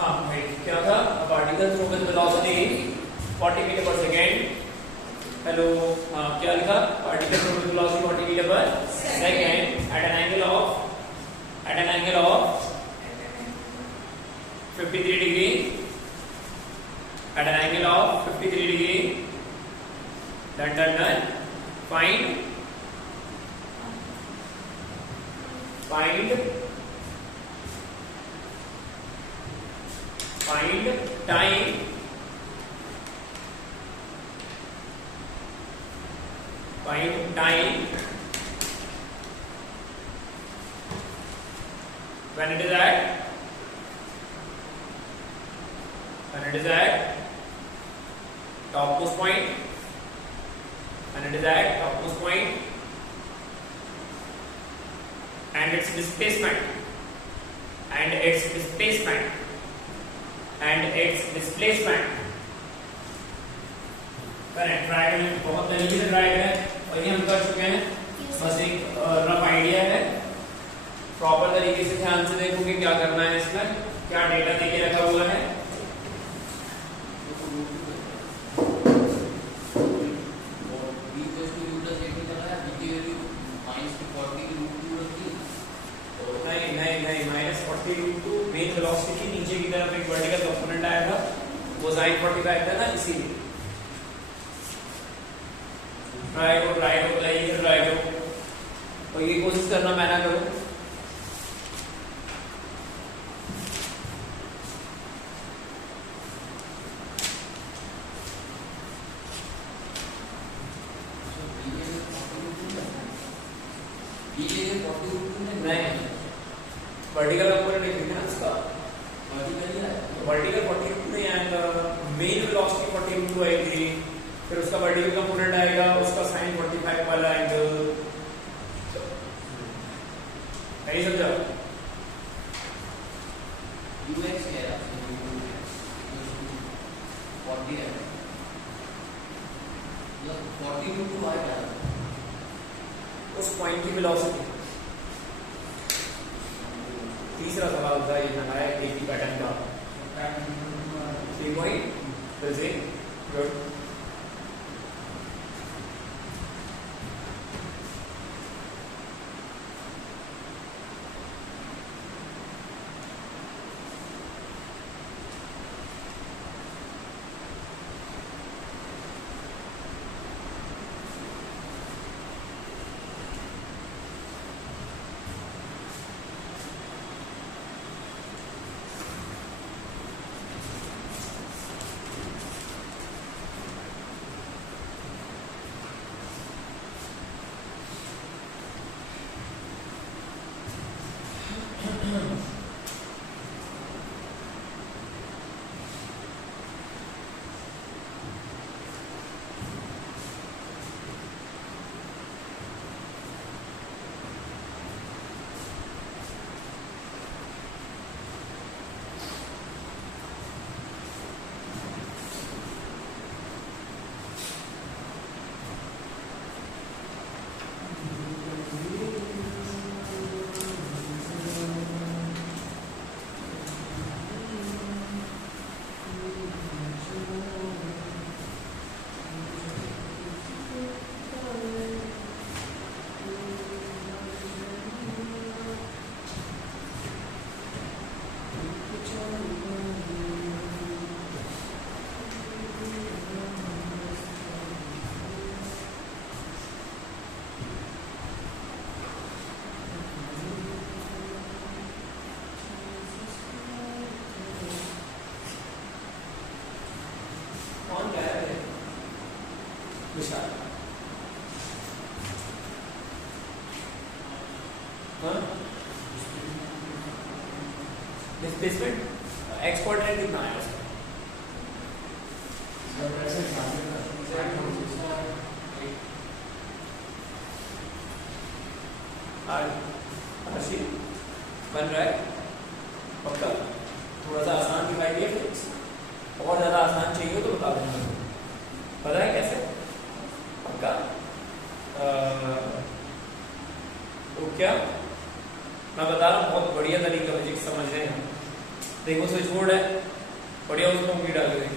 हाँ भाई क्या था, particle through with velocity 40 meter per second. Hello, हाँ क्या लिखा, particle through with velocity 40 meter per second at an angle of 53 degree, at an angle of 53 degree. Done. Find time when it is at topmost point, and its displacement correct. Triangle बहुत तरीके से triangle है और ये हम कर चुके हैं, बस एक रफ आइडिया है। प्रॉपर तरीके से ध्यान से देखोगे क्या करना है, इसमें क्या डेटा देके रखा हुआ है। नहीं, -40√2 मेन वेलोसिटी नीचे की तरफ एक वर्टिकल कंपोनेंट आया था, वो sin 45 था ना, इसीलिए ट्राई करो और ये कोशिश करना मैं ना करूं। वर्टिकल कंपोनेंट नहीं है इसका, वर्टिकल 42 नहीं आएगा, मेन वेलोसिटी 42 आएगी, फिर उसका वर्टिकल कंपोनेंट आएगा, उसका sin 45 वाला एंगल। नहीं समझा? ux है 40 है, 42 आएगा उस पॉइंट की वेलोसिटी। तीसरा सवाल था ये हमारा एक ही पैटर्न का 3 पॉइंट फिर से गुड। डिस्प्लेसमेंट एक्स कोऑर्डिनेट कितना है उसका? बन रहा है पक्का? थोड़ा सा आसान दिखाई दिया, और ज्यादा आसान चाहिए तो बता देना। पता है कैसे? पक्का? तो क्या मैं बता रहा हूँ, बहुत बढ़िया तरीका फिजिक्स समझ रहे हैं। देखो स्विच बोर्ड है, बढ़िया उसको उंगली डाल के देखो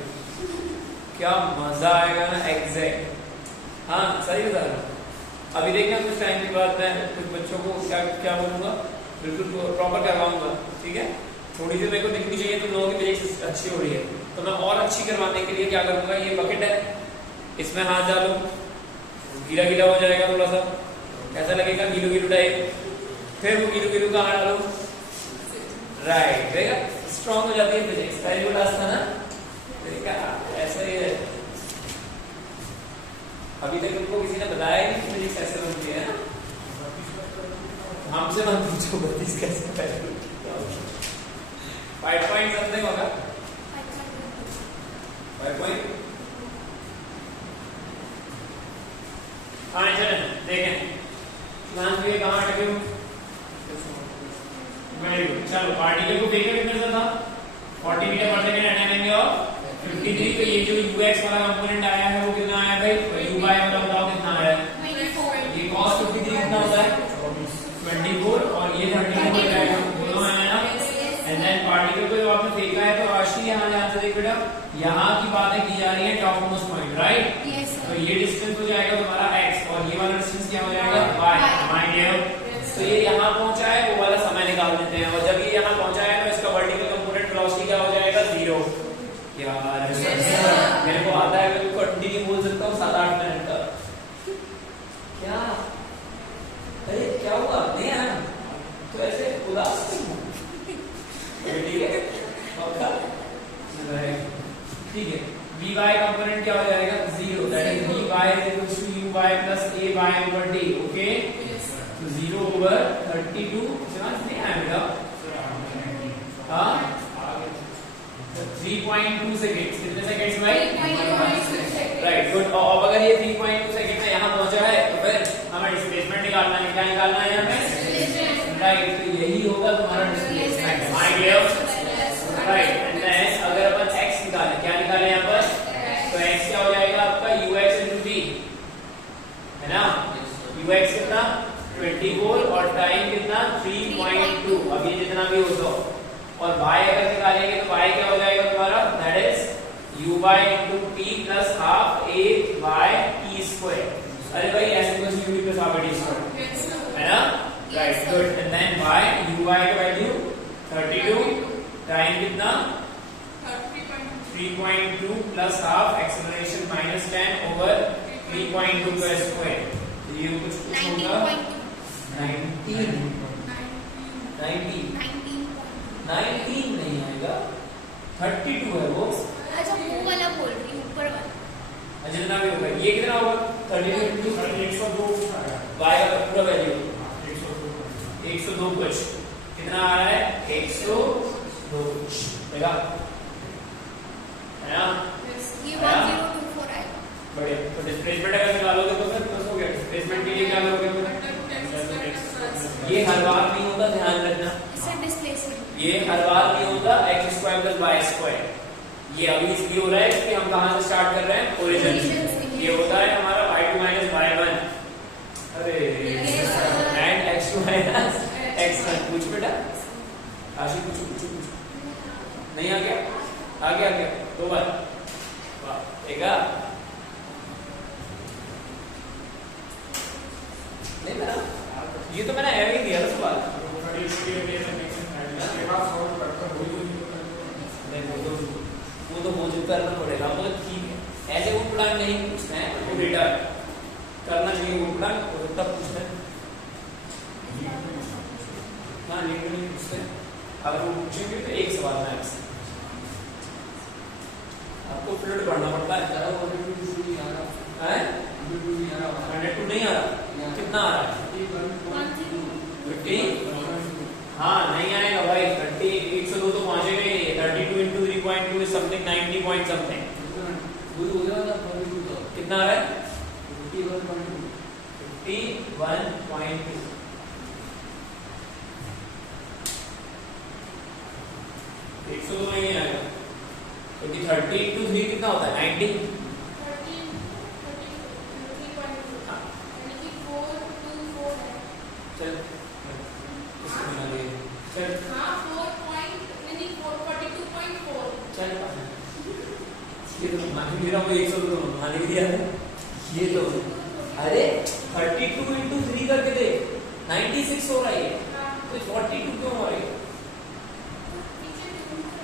क्या मजा आएगा ना। एग्जैक्ट, हाँ सही बता रहा हूँ। अभी देखना कुछ टाइम के बाद मैं कुछ बच्चों को क्या क्या बोलूंगा, बिल्कुल प्रॉपर करवाऊंगा, ठीक है। थोड़ी सी मेरे को दिखनी चाहिए तुम लोगों की फिजिक्स अच्छी हो रही है, तो मैं और अच्छी करवाने के लिए क्या करूंगा, ये बकेट है, इसमें हाथ डालो, गीला गीला हो जाएगा थोड़ा सा, ऐसा लगेगा गीलू गीलू टाइप, फिर वो गीलू गीलू कहाँ डालो, राइट, देखा स्ट्रॉन्ग हो जाती है फिजिक्स। वेरी गुड था ना, देखा ऐसा ही है। अभी तक तुमको किसी ने बताया ही नहीं कि फिजिक्स ऐसे बनती है ना, हमसे मत पूछो 32 कैसे 5 पॉइंट समथिंग होगा, 5 पॉइंट। हाँ चलें देखें ध्यान दिए कहाँ अटके हो। वेरी गुड, चलो पार्टिकल को देखें कितने से था 40 मीटर पर सेकंड एंड एनर्जी ऑफ 53। तो ये जो ux वाला कंपोनेंट आया है वो कितना आया भाई, u y वाला बताओ कितना आया है, ये cos 53 कितना होता है 24 और ये 34 हो जाएगा, दोनों आया ना। एंड देन पार्टिकल को जब आपने फेंका है तो आशी यहाँ ध्यान से देख बेटा, यहाँ की बातें की जा रही है टॉप मोस्ट पॉइंट, राइट। तो ये डिस्टेंस हो जाएगा तुम्हारा x और ये वाला डिस्टेंस क्या हो जाएगा y, माइंड है। तो ये यहाँ पहुंचा है, वो वाला समय निकाल देते हैं, और जब ये यहाँ पहुंचा है तो इसका वर्टिकल कंपोनेंट वेलोसिटी क्या हो जाएगा 0। यार मेरे को आता है, मैं कंटिन्यू बोल सकता हूँ 7-8 मिनट तक। क्या अरे क्या हुआ, नहीं आया तो ऐसे उदास नहीं हूँ, ठीक है पक्का, ठीक है। vy कंपोनेंट क्या हो जाएगा 0, that is vy equals to uy plus ay over d, okay. तो 0 ओवर 32 समझ नहीं आया बेटा, हाँ 3.2 सेकंड्स, कितने सेकंड्स भाई, राइट गुड। अब अगर ये 3.2 सेकंड में यहाँ पहुंचा है तो फिर हमें डिस्प्लेसमेंट निकालना है, क्या निकालना है यहाँ पे, राइट। तो यही होगा तुम्हारा displacement, my dear, right. And then अगर अपन x निकालें, क्या निकालें यहाँ पर, तो x क्या हो जाएगा आपका ux into v, है ना। ux कितना 24 और टाइम कितना 3.2, अब ये जितना भी हो तो, और y अगर निकालेंगे तो y क्या हो जाएगा तुम्हारा, that is uy into t plus half a y t square। अरे भाई ऐसे कुछ u plus half a t square है ना, right good. And then y uy का वैल्यू 32, टाइम कितना 3.2 plus half acceleration minus 10 over 3.2 का स्क्वायर, तो ये कुछ होगा 19 नहीं आएगा, 32 है वो। अच्छा वो वाला बोल रही हूँ, ऊपर वाला जितना भी होगा, ये कितना होगा 32 into 102 y का पूरा वैल्यू 102 कुछ, कितना आ रहा है 102 कुछ, देखा है ना, ये 1024 आएगा, बढ़िया। तो डिस्प्लेसमेंट अगर निकालोगे तो फिर हो गया, डिस्प्लेसमेंट के लिए क्या करोगे, ये हर बार नहीं होता, ध्यान रखना, इससे डिस्प्लेसमेंट ये हर बार नहीं होता x square plus y square. ये अभी इसलिए हो रहा है कि हम कहां से स्टार्ट कर रहे हैं, ओरिजिन से। ये होता है हमारा y2 minus y1, अरे एंड x2 minus x1। पूछ बेटा आशी, पूछ नहीं आ गया, आ गया दो बार, वाह देखा नहीं मेरा, ये तो मैंने ऐसे ही दिया था सवाल, वो तो मौजूद करना पड़ेगा, मतलब ठीक है। ऐसे वो प्लान नहीं पूछते हैं, वो डेटा करना चाहिए, वो प्लान तब पूछते हैं, हाँ लिंक नहीं पूछते हैं। अगर वो पूछेंगे तो एक सवाल मैक्स, आपको फ्लड पढ़ना पड़ता है, 102 नहीं आ रहा, कितना आ रहा है 50, हाँ नहीं आएगा भाई 30, 102 तो पहुंचेगा ही नहीं, 32 into 3.2 is something 90 point something, कितना आ रहा है 51.2, एक सौ नहीं आएगा, क्योंकि 30 into 3 कितना होता है 90, चल मान के रहा हूँ 102 तो मान के दिया है ये तो अरे 32 into 3 करके दे 96 हो रहा है तो 42 क्यों हो रही है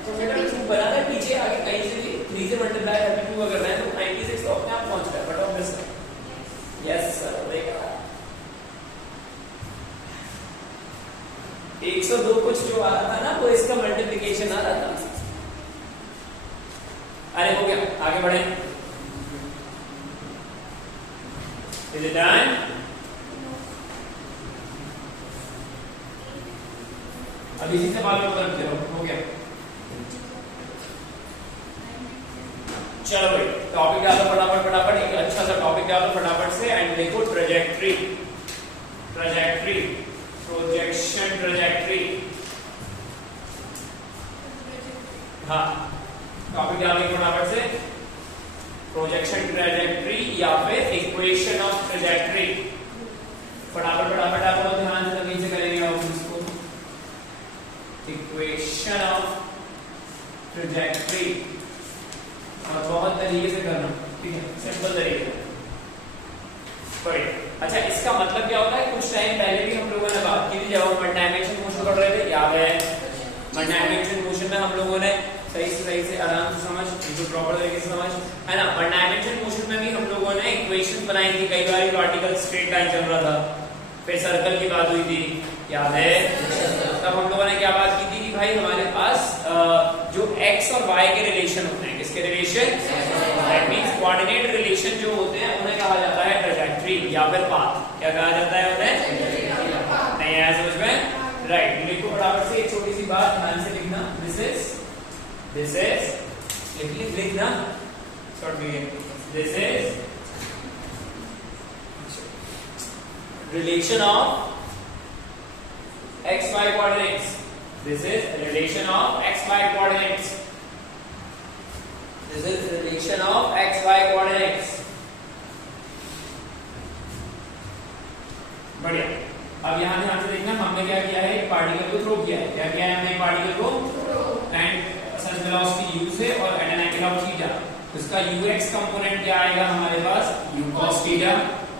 तो बेटा तू बना दे पीछे आगे कहीं से भी 3 से मल्टीप्लाई 32 अगर रहे तो 96 तो अपने आप पहुंच रहा है बट ऑब्वियस यस सर देखा 102 कुछ जो आ रहा था ना वो इसका मल्टीप्लिकेशन आ रहा था। अरे हो गया आगे बढ़े Is it done? अब इसी से बात करते रहो हो गया। चलो भाई टॉपिक डालो फटाफट फटाफट एक अच्छा सा टॉपिक डालो फटाफट से एंड देखो ट्रैजेक्टरी ट्रैजेक्टरी प्रोजेक्शन ट्रैजेक्टरी हाँ टॉपिक डालो फटाफट से प्रोजेक्शन ट्रैजेक्टरी या फिर इक्वेशन ऑफ ट्रैजेक्टरी फटाफट फटाफट आप लोग ध्यान से जमीन से करेंगे आप इसको इक्वेशन ऑफ ट्रैजेक्टरी और बहुत तरीके से करना ठीक है सिंपल तरीके से बढ़िया। अच्छा इसका मतलब क्या होता है कुछ टाइम पहले भी हम लोगों ने बात की थी जब हम वन डायमेंशन मोशन पढ़ रहे थे याद है वन डायमेंशन मोशन में हम लोगों ने सही से आराम से समझ बिल्कुल प्रॉपर तरीके से समझ है ना वन डायमेंशन मोशन में भी हम लोगों ने इक्वेशन बनाई थी कई बार पार्टिकल स्ट्रेट लाइन चल रहा था फिर सर्कल की बात हुई थी याद है तब हम लोगों ने क्या बात की थी कि भाई हमारे पास जो x और y के रिलेशन होते हैं किसके relation that means coordinate relation जो होते हैं उन्हें कहा जाता है ट्रैजेक्टरी या फिर पाथ क्या कहा जाता है उन्हें नहीं आया समझ में राइट लिखो बराबर से एक छोटी सी बात ध्यान से लिखना this is लिखना शॉर्ट में this is relation of xy coordinates this is relation of xy coordinates this is relation of xy coordinates बढ़िया। अब यहाँ ध्यान से देखना हमने क्या किया है पार्टिकल को थ्रो किया है क्या किया है हमने पार्टिकल को एंड सच वेलोसिटी u से और at an angle of theta उसका ux कंपोनेंट क्या आएगा हमारे पास u cos थीटा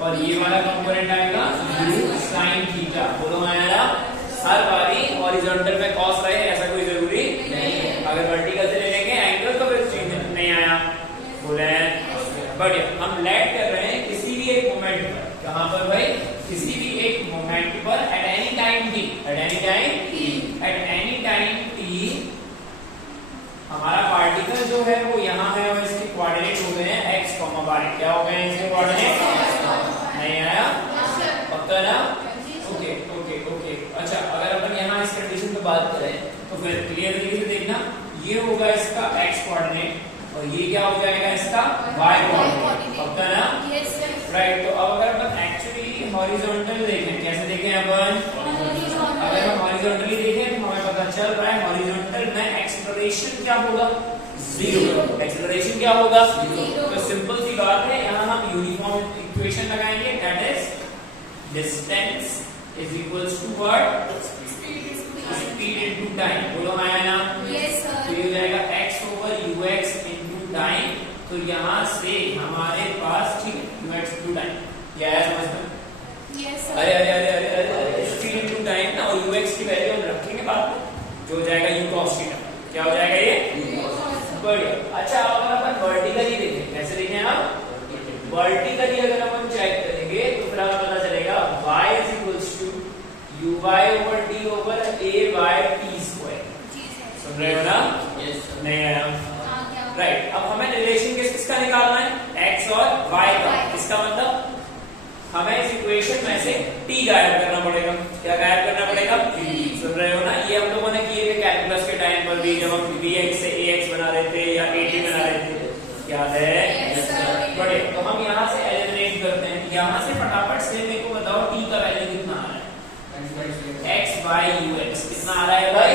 और ये वाला कंपोनेंट आएगा u sin थीटा बोलो आया हर बारी हॉरिजॉन्टल में cos रहे ऐसा कोई जरूरी नहीं अगर वर्टिकल से ले लेंगे एंगल तो फिर चेंज नहीं आया बोले बढ़िया। हम लेट कर रहे हैं किसी भी एक मोमेंट पर कहां पर भाई किसी भी एक मोमेंट पर at any time t at any time t हमारा पार्टिकल जो है वो यहाँ है और इसके कोऑर्डिनेट हो गए हैं x, y क्या हो गए हैं इसके कोऑर्डिनेट नहीं आया पक्का ना ओके ओके ओके। अच्छा अगर अपन यहाँ इस कंडीशन पे बात करें तो फिर क्लियर तरीके से देखना ये होगा इसका x कोऑर्डिनेट और ये क्या हो जाएगा इसका y कोऑर्डिनेट पक्का ना राइट। तो अब अगर अपन एक्चुअली हॉरिजॉन्टल देखें कैसे देखें अपन अगर हम हॉरिजॉन्टली देखें तो हमें पता चल रहा है हॉरिजॉन्टल में एक्सेलरेशन क्या होगा जीरो एक्सेलरेशन क्या होगा तो सिंपल सी बात है यहाँ हम यूनिफॉर्म इक्वेशन लगाएंगे that is distance is equals to what speed into time बोलो आया ना यस सर तो ये हो जाएगा x over ux into time तो यहाँ से हमारे पास ठीक है ux इनटू टाइम क्या है समझ में यस सर अरे अरे अरे अरे अरे स्पीड इनटू टाइम ना और ux की वैल्यू हम रखेंगे बाद में जो हो जाएगा u cos थीटा क्या हो जाएगा ये बढ़िया। अच्छा अगर अपन वर्टिकली देखें कैसे देखें आप वर्टिकली अगर अपन चेक करेंगे तो फिर हमें पता चलेगा y is equals to uy over d over a by t square सुन रहे हो ना यस नहीं आया राइट। अब हमें रिलेशन किसका निकालना है x और y का इसका मतलब हमें इस इक्वेशन में से t गायब करना पड़ेगा क्या गायब करना पड़ेगा सुन रहे हो ना ये हम लोगों ने किए थे कैलकुलस के टाइम पर भी जब हम bx से ax बना रहे थे या at बना रहे थे याद है बड़े तो हम यहाँ से एलिमिनेट करते हैं यहाँ से फटाफट से मेरे को बताओ t का वैल्यू कितना आ रहा है x by ux कितना आ रहा है भाई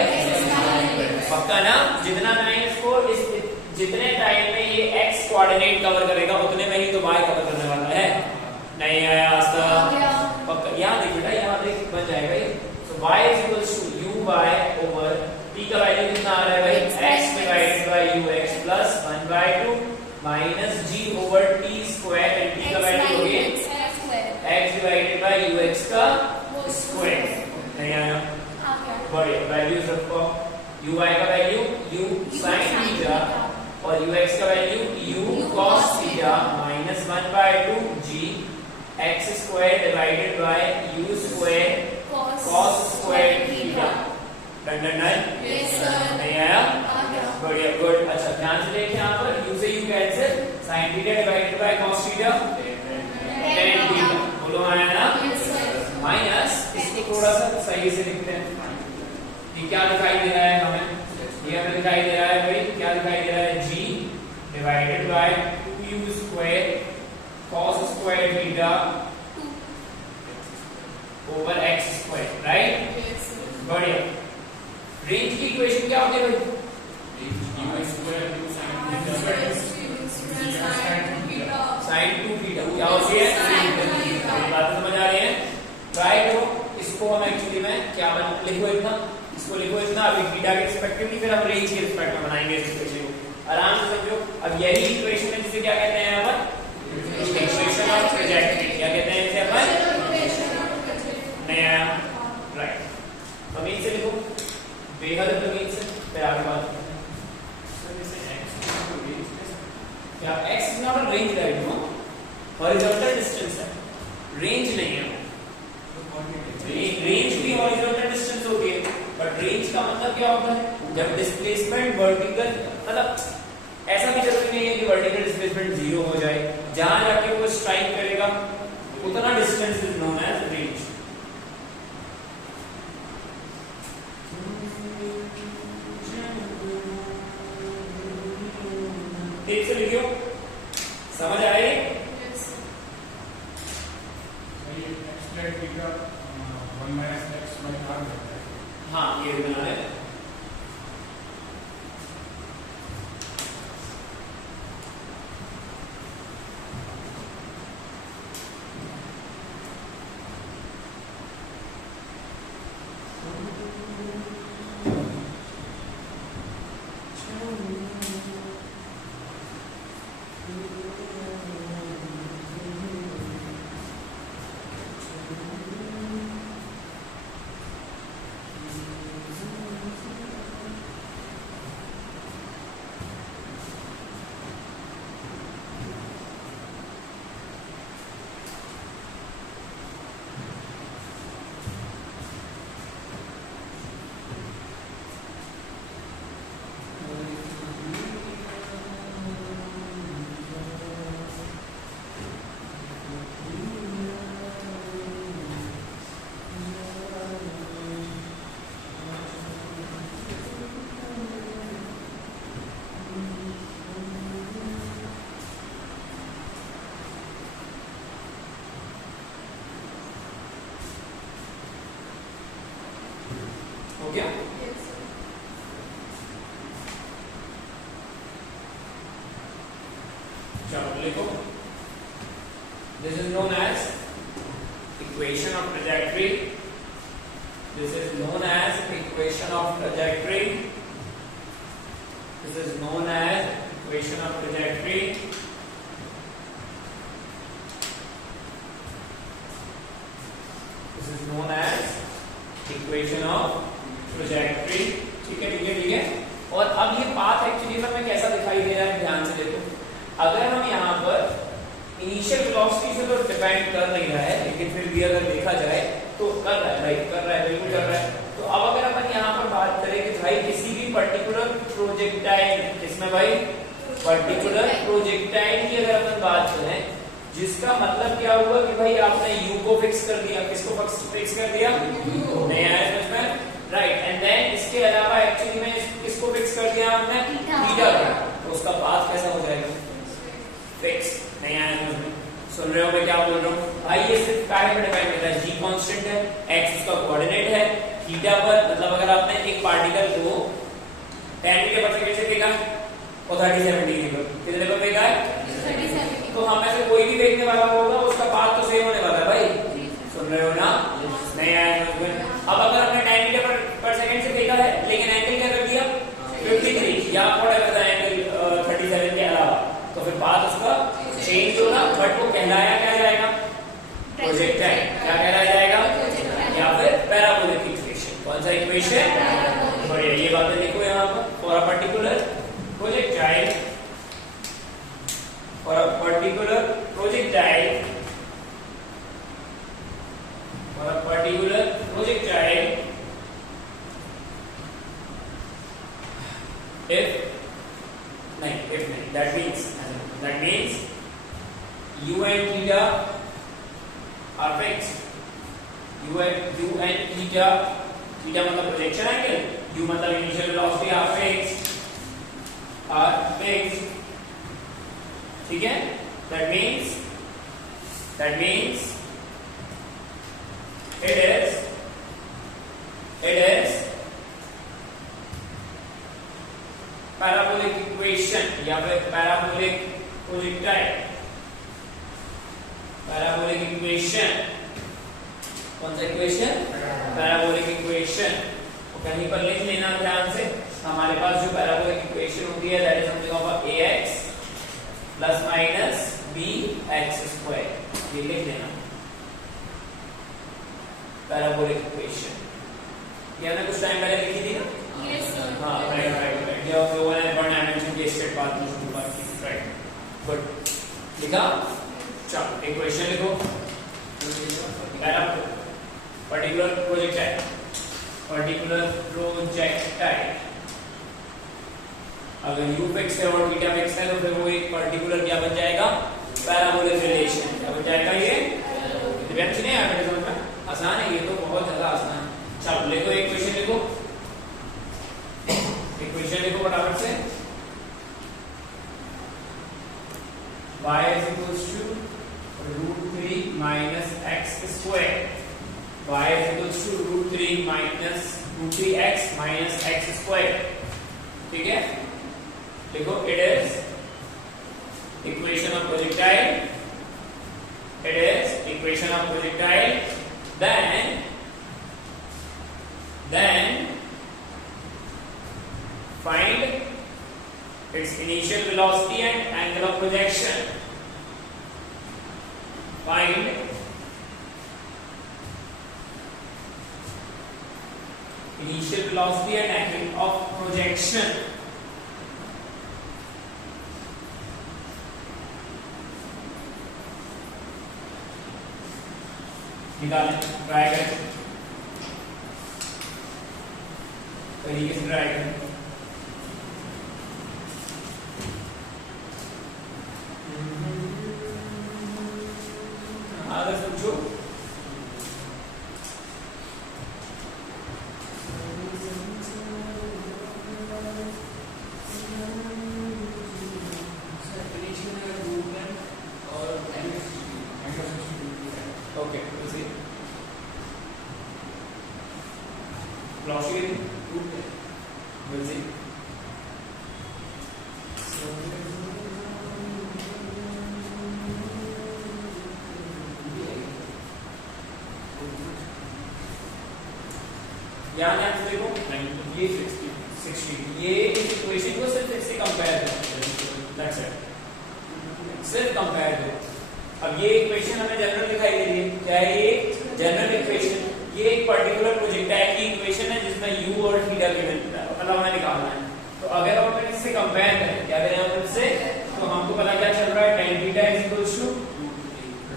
पक्का ना जितना टाइम इसको इस जितने टाइम में ये x कोऑर्डिनेट कवर करेगा उतने में ही तो y कवर करने वाला है नहीं आया आस्था पक्का यहाँ देख बेटा यहाँ देख बन जाएगा ये तो y is equals to uy over t का वैल्यू कितना आ रहा है भाई x divided by ux plus 1/2 minus G over T square, and T का वैल्यू हो गया x डिवाइडेड बाय ux का स्क्वायर। नहीं आया? बढ़िया, वैल्यूज रखो। uy का वैल्यू u sin थीटा और ux का value u cos theta minus 1/2 g x square divided by u square cos square theta. Done done done? नहीं आया? बढ़िया, गुड। अच्छा, ध्यान से देखिए यहाँ पर u से u cancel, sin theta divided bye cos theta tan theta. बोलो आया ना? माइनस, इसको थोड़ा सा सही से लिखते हैं। ये क्या दिखाई दे रहा है हमें? ये हमें दिखाई दे रहा है भाई, क्या दिखाई दे रहा है? g divided by 2u square cos square theta over x square, right? बढ़िया। रेंज की इक्वेशन क्या होती है भाई? sin 2 थीटा क्या होती है? मेरी बात समझ आ रही है? ट्राई करो इसको। हम एक्चुअली में क्या लिखो इतना, इसको लिखो इतना, अभी थीटा के रिस्पेक्टिवली, फिर हम रेंज के रिस्पेक्ट में बनाएंगे इस इक्वेशन को। आराम से समझो। अब यही इक्वेशन है जिसे क्या कहते हैं अपन? Equation of trajectory. क्या कहते हैं इसे अपन? नहीं आया? राइट, जमीन से लिखो, बेहद जमीन से, फिर आगे बात करते हैं। क्या x is not a range right now? Horizontal distance है, रेंज नहीं है। रेंज भी हॉरिजॉन्टल डिस्टेंस होती है, बट रेंज का मतलब क्या होता है? जब डिस्प्लेसमेंट वर्टिकल, मतलब ऐसा भी जरूरी नहीं है कि वर्टिकल डिस्प्लेसमेंट 0 हो जाए, जहां जाके वो स्ट्राइक करेगा उतना distance is known as range. ठीक से लिखियो, समझ आ रही है? हाँ, ये बना है। हो गया? चलो लिखो, this is known as equation of trajectory. This is known as equation of trajectory. This is known as equation of trajectory. This is known as equation of trajectory. ठीक है, ठीक है, ठीक है। और अब ये पाथ एक्चुअली में कैसा दिखाई दे रहा है, ध्यान से देखो। अगर हम यहाँ पर इनिशियल वेलोसिटी से तो डिपेंड कर नहीं रहा है, लेकिन फिर भी अगर देखा जाए तो कर रहा है भाई, कर रहा है, बिल्कुल कर रहा है। तो अब अगर अपन यहाँ पर बात करें कि भाई किसी भी पर्टिकुलर प्रोजेक्टाइल, इसमें भाई पर्टिकुलर प्रोजेक्टाइल की अगर अपन बात करें, जिसका मतलब क्या हुआ कि भाई आपने u को फिक्स कर दिया, किसको फिक्स कर दिया? नहीं आया समझ में? राइट, एंड देन इसके अलावा एक्चुअली में किसको फिक्स कर दिया आपने? थीटा को। तो उसका पाथ कैसा हो जाएगा? फिक्स। नहीं आया समझ में? सुन रहे हो मैं क्या बोल रहा हूँ? भाई ये सिर्फ काय पर डिपेंड करता है, g कांस्टेंट है, x उसका कोऑर्डिनेट है, थीटा पर मतलब अगर आपने एक पार्टिकल को 10 मीटर पर सेकंड से फेंका और 37 डिग्री पर, कितने पर फेंका है? 37। तो हम में से कोई भी फेंकने वाला होगा उसका पाथ तो सेम होने वाला है भाई। सुन रहे हो ना? नहीं आया समझ में? अब अगर हमने 10 मीटर पर सेकंड से फेंका है, लेकिन एंगल क्या कर दिया? 53 या व्हाटएवर द एंगल 37 के अलावा, तो तो फिर बात उसका चेंज होना, बट वो कहलाया क्या जाएगा? प्रोजेक्टाइल। क्या कहलाया जाएगा? या फिर पैराबोलिक इक्वेशन। कौन सा इक्वेशन? बढ़िया, ये बातें देखो यहाँ पर। For a particular projectile, for a particular projectile, for a particular projectile, that means u and theta are fixed. u and theta मतलब projection angle, u मतलब initial velocity are fixed. ठीक है? that means it is parabolic equation या फिर parabolic projectile. Parabolic equation, कौन सा equation? Parabolic equation. तो कहीं पर लिख लेना ध्यान से, हमारे पास जो पैराबोलिक इक्वेशन होती है that is something of ax plus minus bx square, ये लिख लेना पैराबोलिक इक्वेशन। ये हमने कुछ टाइम पहले लिखी थी ना? Yes, sir. हाँ, राइट। ये लोगों ने वन डायमेंशन के स्टेट बात की बात की, राइट, गुड। लिखा? चलो इक्वेशन लिखो। पर्टिकुलर प्रोजेक्टाइल, पर्टिकुलर प्रोजेक्टाइल, अगर u फिक्स है और थीटा फिक्स है तो फिर वो एक पर्टिकुलर क्या बन जाएगा? Parabolic relation. क्या बन जाएगा? ये दिव्यांश नहीं आया मेरे समझ में? आसान है ये तो, बहुत ज्यादा आसान है। चलो लिखो इक्वेशन, लिखो इक्वेशन लिखो फटाफट से। y is equals to √3 minus x square, y is equals to √3 minus √3x minus x square। ठीक है, देखो it is equation of projectile, it is equation of projectile, then find its initial velocity and angle of projection. Find initial velocity and angle of projection. निकालें, try करें, तरीके से try करें। अगर पूछो ओके, यहाँ से देखो ये 60, ये इक्वेशन को सिर्फ इससे कंपेयर करो, दैट्स इट, सिर्फ कंपेयर करो। अब ये इक्वेशन हमें जनरल दिखाई दे रही है, क्या है ये? General equation. ये एक पर्टिकुलर प्रोजेक्टाइल की इक्वेशन है जिसमें u और थीटा गिवन है, मतलब हमें निकालना है। तो अगर हम इससे कंपेयर करें, क्या करें हम इससे, तो हमको पता क्या चल रहा है? tan theta is equal to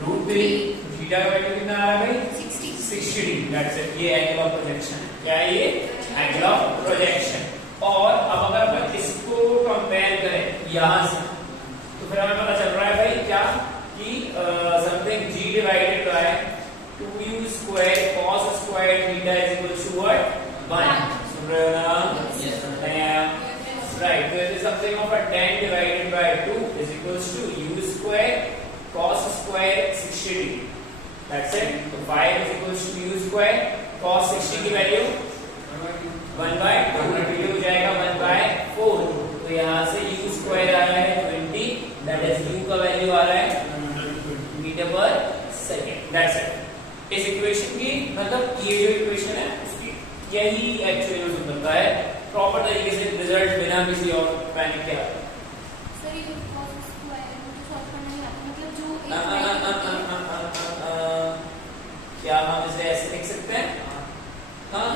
√3, थीटा का वैल्यू कितना आ रहा है भाई? 60 डिग्री, दैट्स इट। ये एंगल ऑफ प्रोजेक्शन है, क्या है ये? Angle of projection. और अब अगर अपन इसको कंपेयर करें यहाँ से, तो फिर हमें पता चल रहा है भाई क्या कि something g divided by 2u square cos square theta is equal to what? 1। सुन रहे हो ना? Yes, right. तो it is something of a tan divided by 2 is equal to u square cos square 60 degree, that's it. तो 5 is equal to u square cos 60 की value 1/2, ये हो जाएगा 1/4। तो यहाँ से u स्क्वायर आ रहा है 20, दैट इज u का वैल्यू आ रहा है मीटर पर सेकंड, दैट्स इट। इस इक्वेशन की मतलब ये जो इक्वेशन है उसकी यही एक्चुअली यूज होता है प्रॉपर तरीके से, रिजल्ट बिना किसी और पैनिक के। सर ये cos स्क्वायर क्या हम इसे ऐसे लिख सकते हैं? हाँ,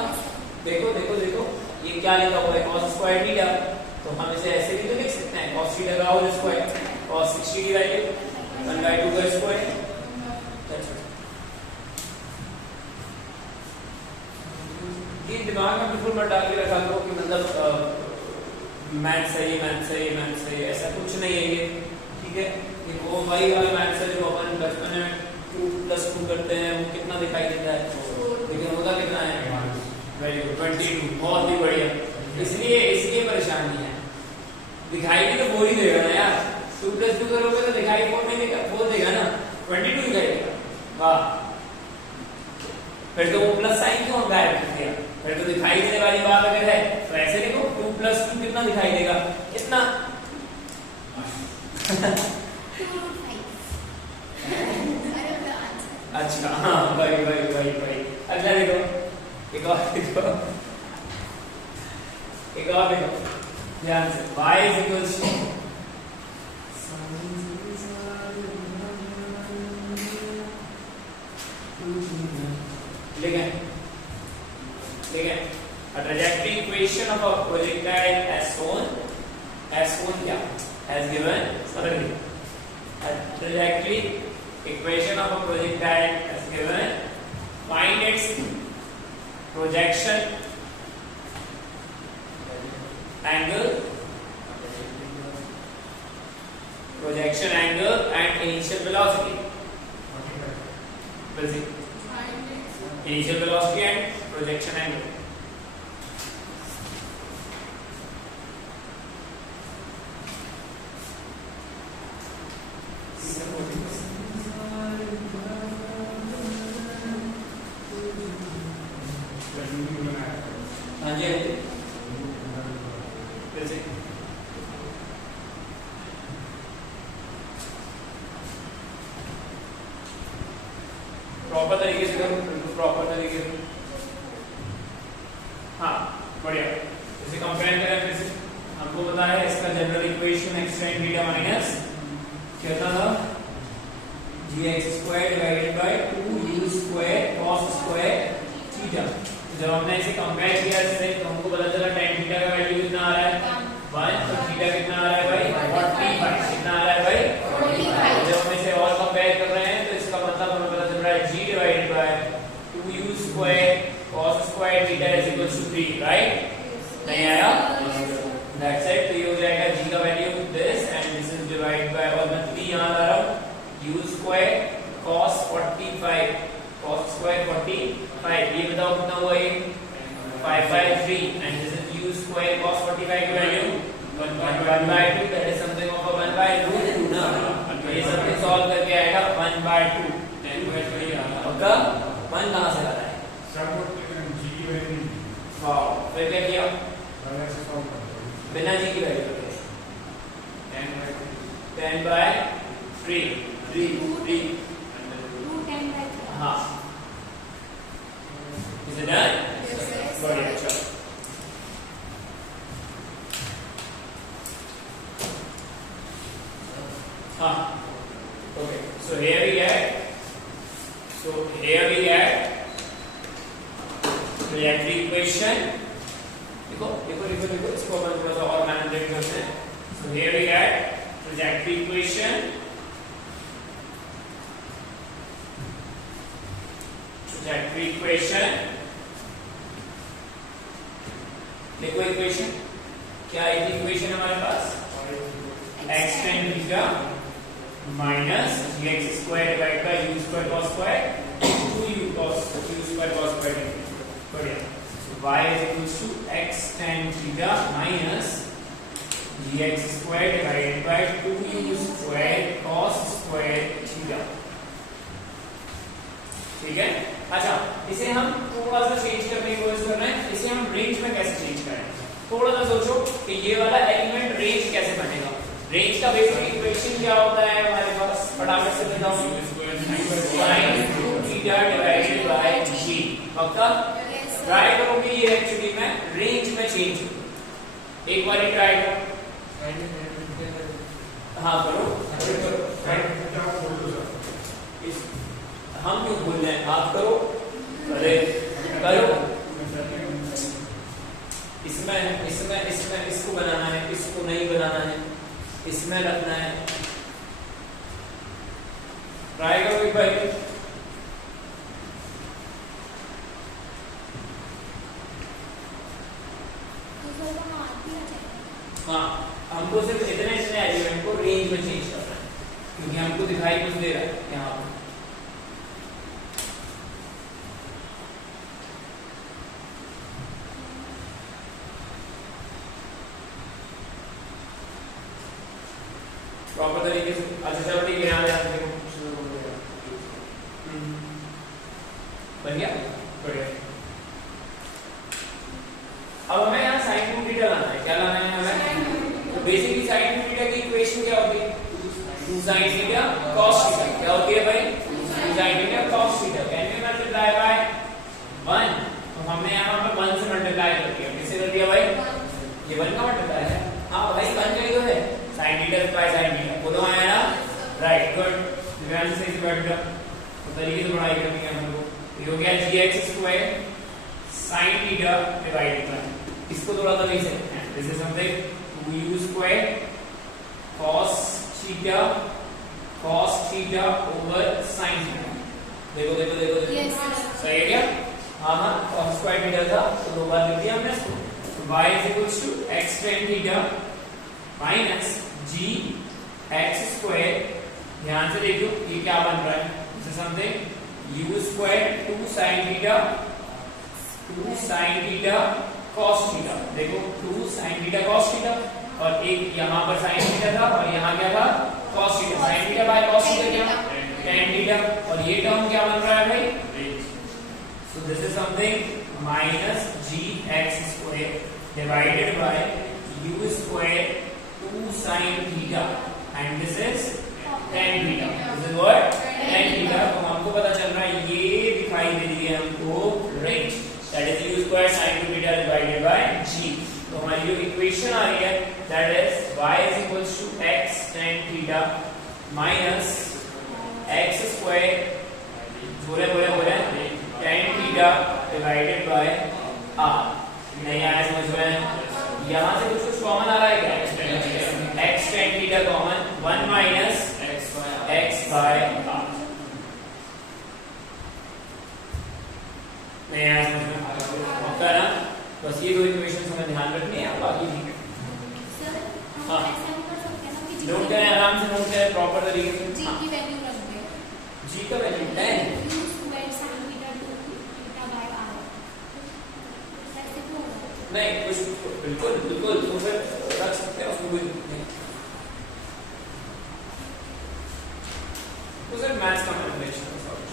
देखो देखो देखो, ये क्या लिखा हुआ है cos स्क्वायर थीटा, तो हम इसे ऐसे भी तो लिख सकते हैं cos थीटा का होल स्क्वायर cos 60 की वैल्यू 1/2 का स्क्वायर। ये दिमाग में बिल्कुल मत डाल के रखा करो कि मतलब मैथ सही ऐसा कुछ नहीं है ये, ठीक है? ये वो वही वाला मैथ है जो अपन बचपन में 2+2 करते हैं, वो कितना दिखाई देता है, लेकिन होता कितना है? वैल्यू 22। बहुत ही बढ़िया, इसलिए परेशानी है। दिखाई भी तो 4 ही देगा ना यार, 2+2 करोगे तो दिखाई 4 नहीं देगा, 4 देगा ना, 22 दिखाई देगा। वाह, फिर तो वो प्लस साइन क्यों गायब कर दिया? फिर तो दिखाई देने वाली बात अगर है तो ऐसे देखो 2+2 कितना दिखाई देगा? इतना। अच्छा हाँ भाई अगला देखो, एक और देखो ध्यान से, y is equals to लेकिन a trajectory equation of a projectile as shown क्या? As given, a trajectory equation of a projectile as given, find its projection angle and initial velocity. Initial velocity and projection angle. हाँ जी proper तरीके से करो, proper तरीके से। हाँ बढ़िया, इसे कंपेयर करें फिर से। हमको पता है इसका general equation x sin theta minus कितना था? gx² divided by 2u² cos square theta. जब हमने इसे कंपेयर किया इससे तो हमको पता चला tan थीटा का वैल्यू कितना आ रहा है 1, तो थीटा कितना आ रहा है भाई 45। कितना आ रहा है भाई 45। जब हम इसे और कंपेयर कर रहे हैं तो इसका मतलब हमें पता चल रहा है g divided by 2u² cos square theta is equal to 3, right? नहीं आया? That's it. तो ये हो जाएगा g का value this and this is divided by, और मैं 3 यहां ला रहा हूं, u² cos 45 cos स्क्वायर 45, ये बताओ कितना हुआ? ये 5/3 and this is u² cos 45 की value 1/2, that is something of 1/2 ना। तो ये सब सॉल्व करके आएगा 1/2। ओके, 1 कहां से लाना है? वाओ, फिर क्या किया? बिना जी की वैल्यू रखे 10/3 हाँ, is it done? बढ़िया, अच्छा। हाँ, okay. So here we get trajectory equation. देखो इसको अपन थोड़ा सा और मैनिपुलेट करते हैं। So here we get trajectory equation. Trajectory equation. देखो इक्वेशन क्या है? इक्वेशन हमारे पास x tan theta minus gx² divide by u² cos square 2u square cos square. बढ़िया, y is equals to x tan theta minus gx² divided by 2u square cos square theta. ठीक है, अच्छा इसे हम थोड़ा सा change करने की कोशिश कर रहे हैं। इसे हम रेंज में कैसे चेंज करें? थोड़ा सा सोचो कि ये वाला एलिमेंट रेंज कैसे बनेगा। रेंज का बेसिक इक्वेशन क्या होता है हमारे पास? फटाफट से बताओ, sin theta divided by g। पक्का ट्राई करो कि ये एक्चुअली में रेंज में चेंज हो। एक बार ट्राई करो। हाँ करो राइट। हम क्यों भूल रहे हैं, आप करो, अरे करो। इसमें इसमें इसमें इसको बनाना है, इसको नहीं बनाना है, इसमें रखना है। ट्राई करो एक बार। हाँ हमको सिर्फ इतने इतने एलिमेंट को रेंज में चेंज करना है, क्योंकि हमको दिखाई कुछ दे रहा है यहाँ पर। प्रॉपर तरीके से अच्छा चलो ठीक है, यहाँ ध्यान देखो बन गया, बढ़िया। अब हमें यहाँ sin 2 थीटा लाना है, क्या लाना है हमें? तो बेसिकली sin 2 थीटा की इक्वेशन क्या होती है? 2 sin थीटा cos थीटा। क्या होती है भाई? 2 sin theta cos theta. Can we multiply by 1? तो हमने यहाँ पर 1 से मल्टीप्लाई कर दिया। किससे कर दिया भाई? ये 1 का मल्टीप्लाई है। हाँ भाई 1 का ही तो है, sin theta by sin theta वो तो आया ना, राइट गुड। ध्यान से इस बैठ जाओ, तो तरीके से पढ़ाई करनी है हमको। ये हो गया gx square sin theta divided bye, इसको थोड़ा सा लिख सकते हैं, this is something 2u square cos theta over sin theta. देखो देखो देखो देखो सही है क्या? हाँ हाँ cos स्क्वायर थीटा था तो दो बार लिख दिया हमने इसको। तो y is equals to x tan theta minus g x square. ध्यान से देखो ये क्या बन रहा है, this is something u square 2 sin theta cos theta. देखो 2 sin थीटा cos थीटा, और एक यहाँ पर sin थीटा था और यहाँ क्या था cos theta. sin theta by cos theta क्या? tan theta. और ये टर्म क्या बन रहा है भाई? So this is something minus gx square divided by u square 2 sin theta and this is tan theta. This is what? tan theta. तो हमको पता चल रहा है ये दिखाई दे रही है हमको range, that is u square sin 2 थीटा डिवाइडेड बाय g। तो हमारी जो इक्वेशन आ रही है that is y is equals to x tan theta minus x square बोले tan theta divided by r। नहीं आया समझ में? यहाँ से कुछ कॉमन आ रहा है क्या? x tan theta common, 1 minus x by r। नहीं आया समझ में? पक्का ना? बस ये दो इक्वेशंस हमें ध्यान रखनी है, बाकी ठीक है। सर हाँ। ऐसा हम कर सकते हैं ना कि नोट करें, आराम से नोट करें प्रॉपर तरीके से। g की वैल्यू रख दें, g का value 10। u square sin theta 2 theta by r। ऐसे क्यों होगा? नहीं कुछ बिल्कुल बिल्कुल तो फिर रख सकते हैं उसको भी नहीं। तो सर मैथ्स का मैनिपुलेशन है सॉरी।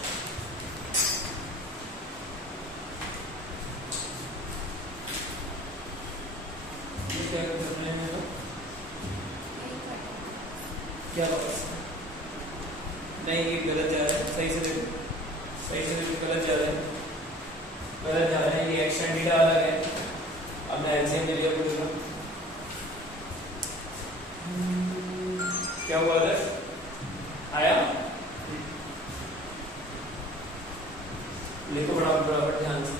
ये क्या कर रहे हैं? क्या बात? नहीं ये गलत जा रहा है, सही से देखो, सही से देखो, गलत जा रहा है, गलत जा रहा है। ये x tan थीटा अलग है, अब मैं एलसीएम ले लिया पूरे का। क्या हुआ दस? आया? लिखो बराबर ध्यान से।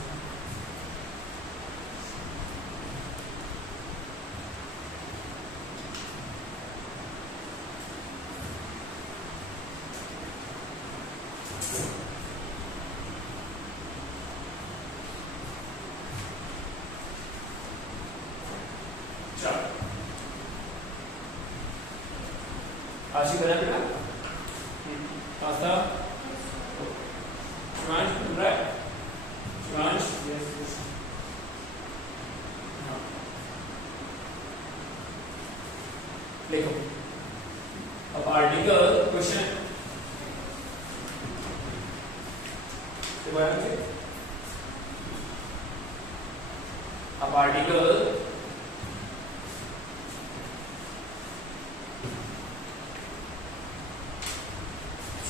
आशी बना बेटा पास्ता श्रांश राइट श्रांश यस लिखो अब आर्टिकल क्वेश्चन अब article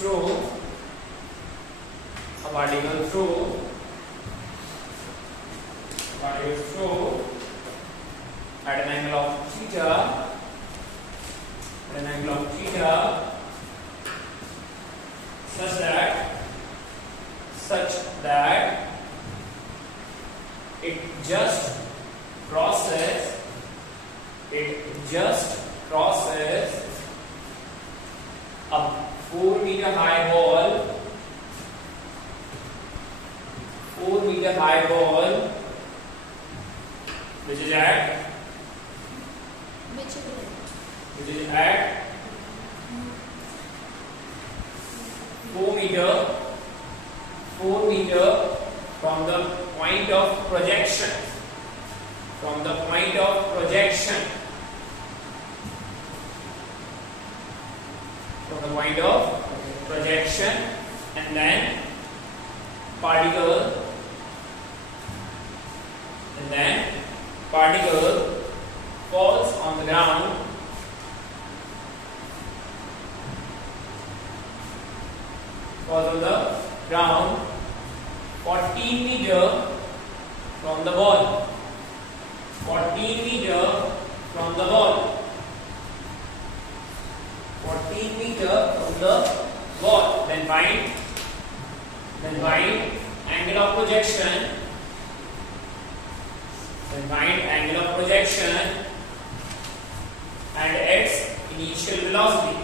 throw a particle throw at an angle of theta an angle of theta such that it just crosses a 4-meter high ball, which is at 4 meter from the point of projection, and then particle falls on the ground, 14 meter from the ball. 14 meter from the ball. Then find angle of projection. And its initial velocity.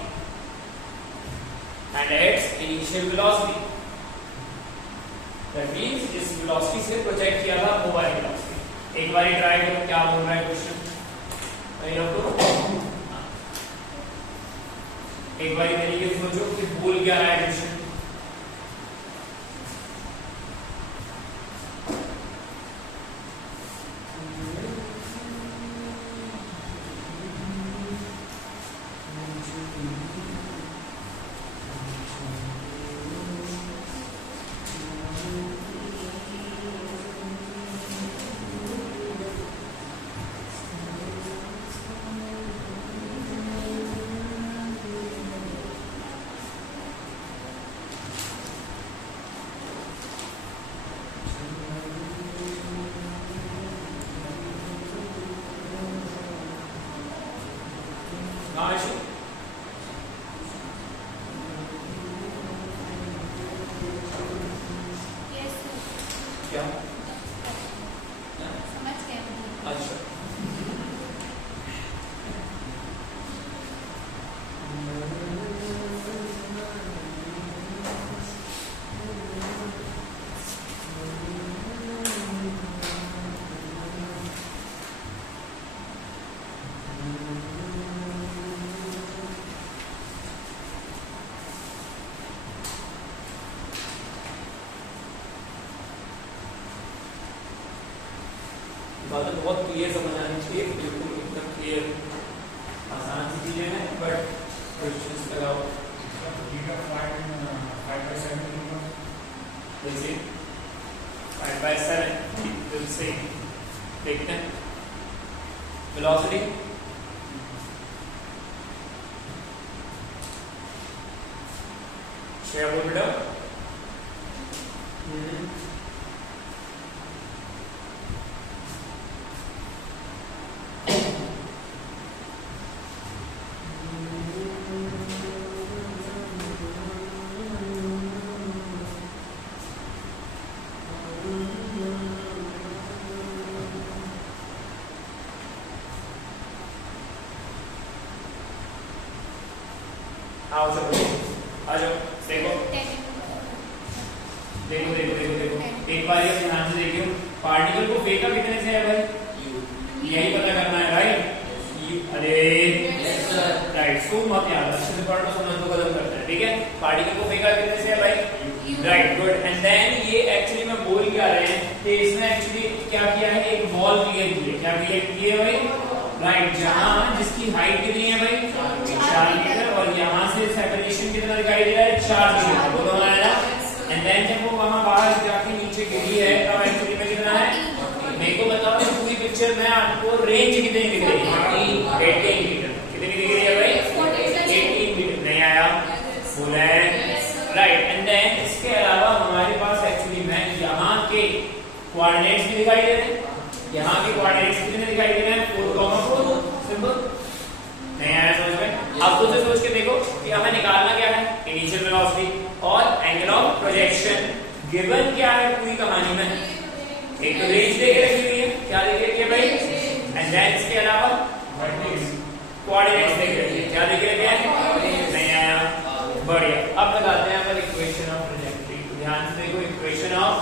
That means इस velocity से project किया था mobile velocity. एक बार try करो क्या बोल रहा है क्वेश्चन. एक बार तरीके से सोचो कि बोल क्या रहा है क्वेश्चन. क्या समझ गए. अच्छा बात बहुत क्लियर समझ आनी चाहिए, बिल्कुल एकदम क्लियर. आसान सी चीजें हैं बट क्वेश्चंस लगाओ. जैसे 5/7 विल से देखते हैं वेलोसिटी. शेयर बोल बेटा. आओ सब आ जाओ. देखो देखो देखो देखो देखो एक बार ये ध्यान से देखियो. पार्टिकल को फेंका कितने से है भाई? यही पता करना है राइट. अरे राइट सो मत याद, अच्छे से पढ़ लो, समझ लो, खत्म करते हैं. ठीक है, पार्टिकल को फेंका कितने से है भाई? Right good. एंड देन ये एक्चुअली में बोल क्या रहे हैं कि इसने एक्चुअली क्या किया है, एक बॉल क्लियर की है. क्या क्लियर की है भाई? राइट. जहां जिसकी हाइट कितनी है भाई? 4 मीटर. और यहाँ से सेपरेशन कितना दिखाई दे रहा है? 4 मीटर. बोलो हमारा. एंड देन जब वो वहां बाहर जाके नीचे गिरी है तब एक्चुअली में कितना है? मेरे को बताओ कि पूरी पिक्चर में आपको रेंज कितनी दिख रही है? 18 मीटर. कितनी दिख रही है भाई? 18 मीटर. नहीं आया? बोला है राइट. एंड देन इसके अलावा हमारे पास एक्चुअली में यहाँ के कोऑर्डिनेट्स भी दिखाई दे रहे हैं. यहाँ के कोऑर्डिनेट्स कितने दिखाई दे रहे हैं? 4,4. सिंपल. नहीं आया समझ में? अब तो से सोच के देखो कि हमें निकालना क्या है, इनिशियल वेलोसिटी और एंगल ऑफ प्रोजेक्शन। गिवन क्या है पूरी कहानी में, एक तो रेंज देके रखी हुई है, क्या देके रखी है भाई, एंड देन इसके अलावा कोऑर्डिनेट्स देके रखी है, क्या देके रखे हैं, नहीं आया, बढ़िया। अब लगाते हैं अपन इक्वेशन ऑफ ट्रैजेक्टरी। ध्यान से देखो, इक्वेशन ऑफ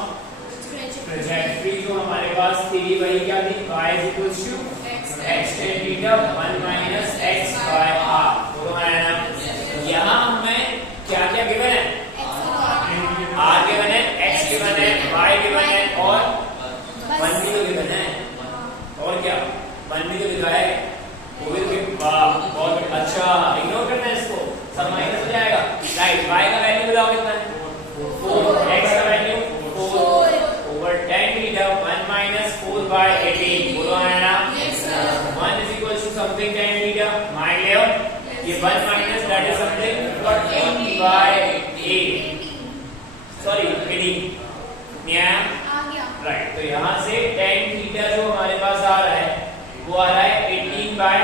ट्रैजेक्टरी जो हमारे पास थी वही क्या थी, y equals to x tan theta 1 minus x by r। बोलो है ना, यहां हमें क्या क्या गिवन है, r गिवन है, x गिवन है, y गिवन है और 1 भी तो गिवन है, और क्या 1 भी तो लिखा है, वो भी वाह बहुत अच्छा। इग्नोर करना है इसको, सब माइनस हो जाएगा, राइट। y का वैल्यू बताओ कितना है, 4, x का value 4 over tan theta 1 minus 4 by 18। बोलो है ना, 1 is equal to something tan theta, मान लियो ये 1 minus that is something 14 by 8, sorry 18, नहीं आया, राइट। तो यहाँ से tan theta जो हमारे पास आ रहा है वो आ रहा है 18 by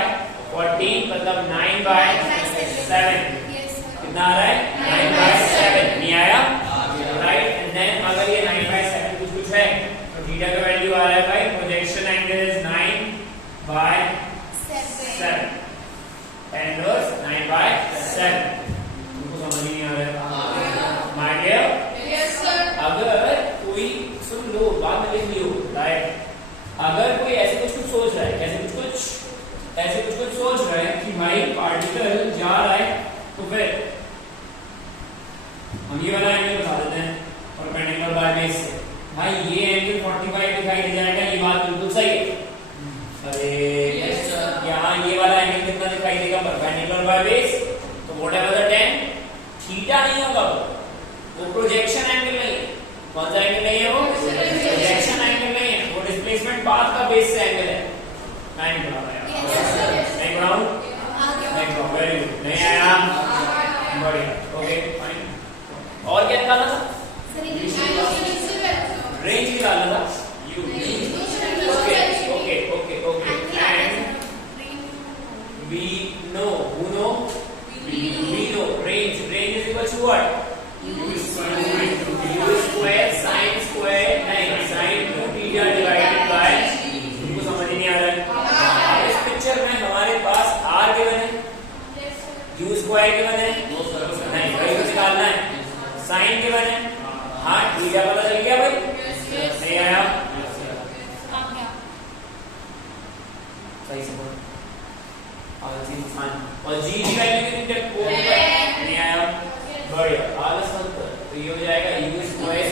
14 मतलब 9 by 7, कितना आ रहा है, 9 by 7, नहीं आया, राइट। एंड देन अगर ये 9 by 7 कुछ है तो थीटा का वैल्यू आ रहा है भाई, projection angle is 9 by 7, tan inverse 9 by 7। तुमको समझ नहीं आ रहा है माय डियर, यस सर। अगर कोई सुन लो, बात में लिख लियो, राइट। अगर कोई ऐसे कुछ सोच रहा है, ऐसे कुछ सोच रहा है कि भाई पार्टिकल जा रहा है, तो फिर हम ये वाला एंगल बता देते हैं परपेंडिकुलर बाय बेस से, भाई ये एंगल 45 दिखाई दे जाएगा, ये बात बिल्कुल सही है। अरे यस सर, यहाँ ये वाला एंगल कितना दिखाई देगा, परपेंडिकुलर बाय बेस, तो व्हाटएवर द tan थीटा नहीं होगा, वो प्रोजेक्शन एंगल नहीं है। कौन सा एंगल नहीं है, वो प्रोजेक्शन एंगल नहीं है, वो डिस्प्लेसमेंट पाथ का बेस से एंगल है। नहीं पढ़ा यार, नहीं पढ़ाऊं, नहीं पढ़ा, वेरी गुड, नहीं आया, बढ़िया, ओके फाइन। और क्या निकालना था, रेंज निकालना था, okay okay okay okay. And we know, who know, we know range is equal to what, u square sin square नहीं sin 2 theta divided by, तुमको समझ नहीं आ रहा है। अब इस पिक्चर में हमारे पास r गिवन है, u स्क्वायर गिवन है, नहीं वही तो निकालना है, sin गिवन है, हाँ थीटा पता चल गया भाई, नहीं आया, सही से बोल, और g की वैल्यू कितनी है, 4 नहीं आया, बढ़िया, आलस मत कर, तो ये हो जाएगा u स्क्वायर,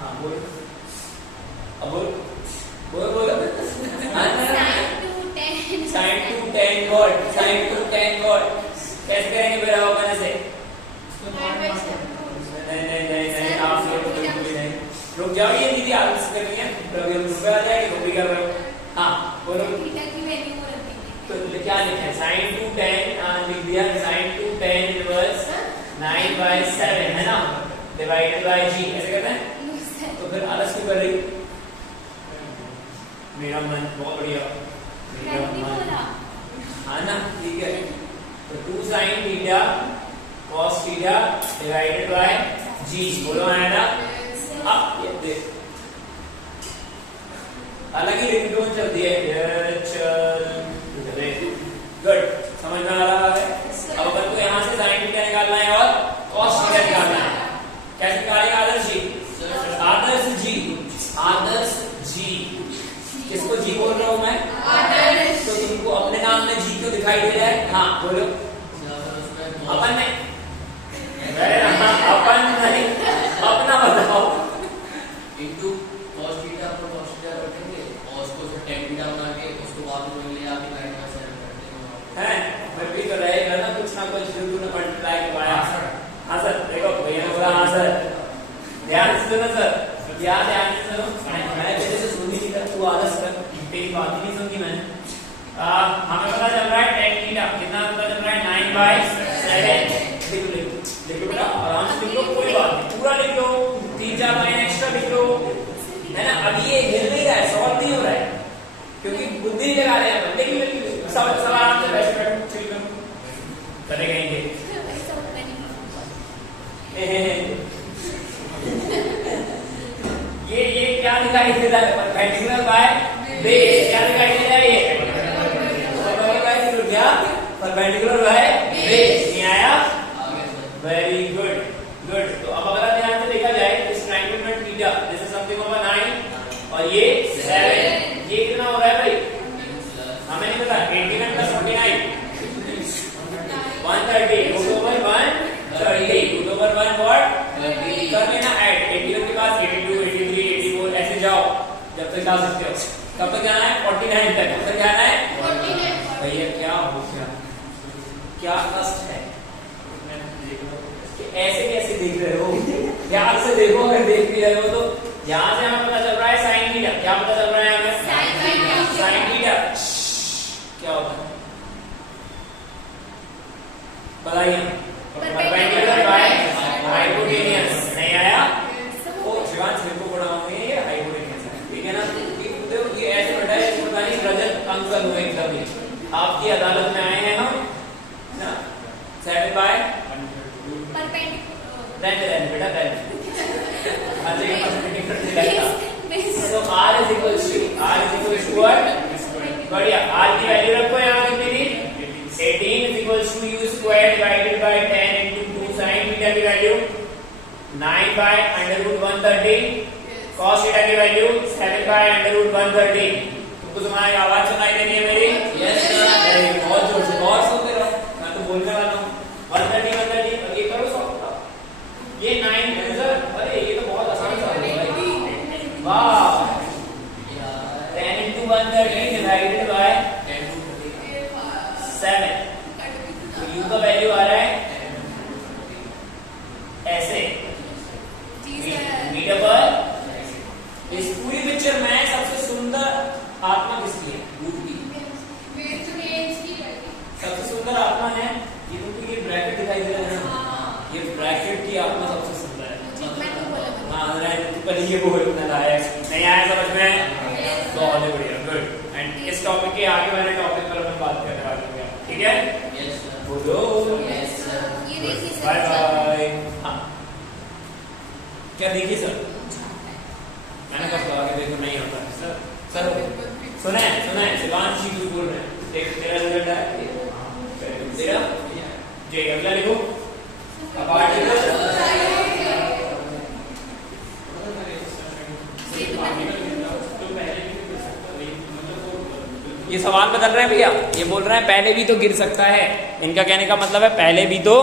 हाँ बोल, अब बोल बोल बोल, sin 2 tan what, sin 2 tan what, कैसे करेंगे फिर आप अपने से, नहीं आप लोग बिल्कुल भी नहीं, रुक जाओ, ये दीदी आलस कर रही है, कभी हम रुक आ जाएंगे, वो भी कर रहे हो, हाँ बोलो, तो क्या लिखा है, sin 2 tan लिख दिया, sin 2 tan इनवर्स 9 by 7 है ना, डिवाइडेड बाय g, ऐसे करते हैं, तो फिर आलस क्यों कर रही, मेरा मन बहुत बढ़िया, मेरा मन, हाँ ना, ठीक है, तो 2 sin theta cos theta divided by g, बोलो है ना। अब ये देख, अलग ही रिंगटोन चलती है, चल गुड, समझ में आ रहा है। अब अपन को यहाँ से sin थीटा निकालना है और cos थीटा निकालना है, कैसे निकालेगा आदर्श जी, आदर्श जी, किसको जी बोल रहा हूँ मैं, आदर्श, तो तुमको अपने नाम में जी क्यों दिखाई दे रहा है, हाँ बोलो, अपन नहीं, अपन नहीं, अपना बताओ, इनटू cos थीटा पर cos थीटा रखेंगे और उसको फिर tan थीटा बना के उसको बाद में ले आके 9 by 7 करते हैं, मैं भी तो रहेगा ना कुछ तूने मल्टीप्लाई करवाया, हाँ सर, देखो भैया ने बोला हाँ सर, ध्यान से सुनो सर, ध्यान से सुनो, मैं तेरे से सुन नहीं था, तू आलस कर, तेरी बात ही नहीं सुनती मैंने। हमें पता चल रहा है tan थीटा कितना पता चल रहा है, 9 by 7, लिखो बेटा, आराम से लिख लो, कोई बात नहीं, पूरा लिख लो, 3-4 लाइन एक्स्ट्रा लिख लो, है ना। अभी ये हिल नहीं रहा है, सॉल्व नहीं हो रहा है, क्योंकि बुद्धि लगा रहे हैं, लेकिन सब आराम से बैठ चिल करो, चले गएंगे। So many. ये क्या दिखाई दे रहा है? Perpendicular by base. क्या दिखाई दे रहा है? ये परपेंडिकुलर बाय बेस। नहीं आया? Very good, good. तो अब अगर ध्यान से देखा जाए इस ट्रायंगल में theta this is something over 9 और ये 7, ये कितना हो रहा है भाई? हमें नहीं पता। 89 plus 49 130 root over 130 root over 1 what कर लेना ऐड। 81 के पास 82 83 84 ऐसे जाओ जब तक जा सकते हो। कब तक जाना है? 49 तक। कब तक जाना है? 49। भैया क्या हो गया? क्या कष्ट है? ऐसे कैसे देख रहे हो? ध्यान से देखो। अगर देख भी रहे हो तो यहां से हमें पता चल रहा है साइन थीटा। क्या पता चल रहा है हमें? साइन थीटा क्या होता है बताइए? Perpendicular by hypotenuse. नहीं आया? वो शिवांश मेरे को पढ़ाओगे ये हाइपोटेन्यूस है, ठीक है ना? ये ऐसे बैठा है जैसे पता नहीं रजत अंकल हुए एकदम ही। आपकी अदालत में आए हैं हम ना। 7 बाय रहने बेटा रहने। अच्छा ये परपेंडिकुलर दिखाएगा। सो r is equals to what? बढ़िया। r की वैल्यू रखो यहाँ कितनी थी? 18 is equals to u square divided by 10 into 2 sin theta की value 9 by under root 130 cos theta की वैल्यू 7 by under root 130। तुमको तुम्हारी आवाज सुनाई दे रही है मेरी? Yes sir. बहुत जोर से और सुनते रहो, मैं तो बोलने वाला हूँ। 130 130 ये करो सॉल्व। ये 9 आंसर। अरे ये तो बहुत आसान सा है भाई। वाह। 10 into 130 divided by 7। तो u का वैल्यू आ रहा है ऐसे मीटर पर। इस पूरी पिक्चर में सबसे सुंदर आत्मा किसकी है? रूट की। सबसे सुंदर आत्मा है ये। तुमको ये ब्रैकेट दिखाई दे रहा है ना? ये ब्रैकेट की आत्मा सबसे सुंदर है। हाँ कल ये बोल नहीं आया समझ में? बहुत ही बढ़िया, गुड। एंड इस टॉपिक के आगे वाले टॉपिक पर हम बात करने वाले हैं, ठीक है? Yes sir. बोलो बाय बाय। हाँ क्या देखिए सर? मैंने कहा कहा कि देखो नहीं होता है सर। सर सुना है शिवांश जी कुछ बोल रहे हैं। देख तेरा रिजल्ट है तेरा जी। अगला लिखो ये सवाल बदल रहे हैं भैया। ये बोल रहे हैं पहले भी तो गिर सकता है। इनका कहने का मतलब है पहले भी तो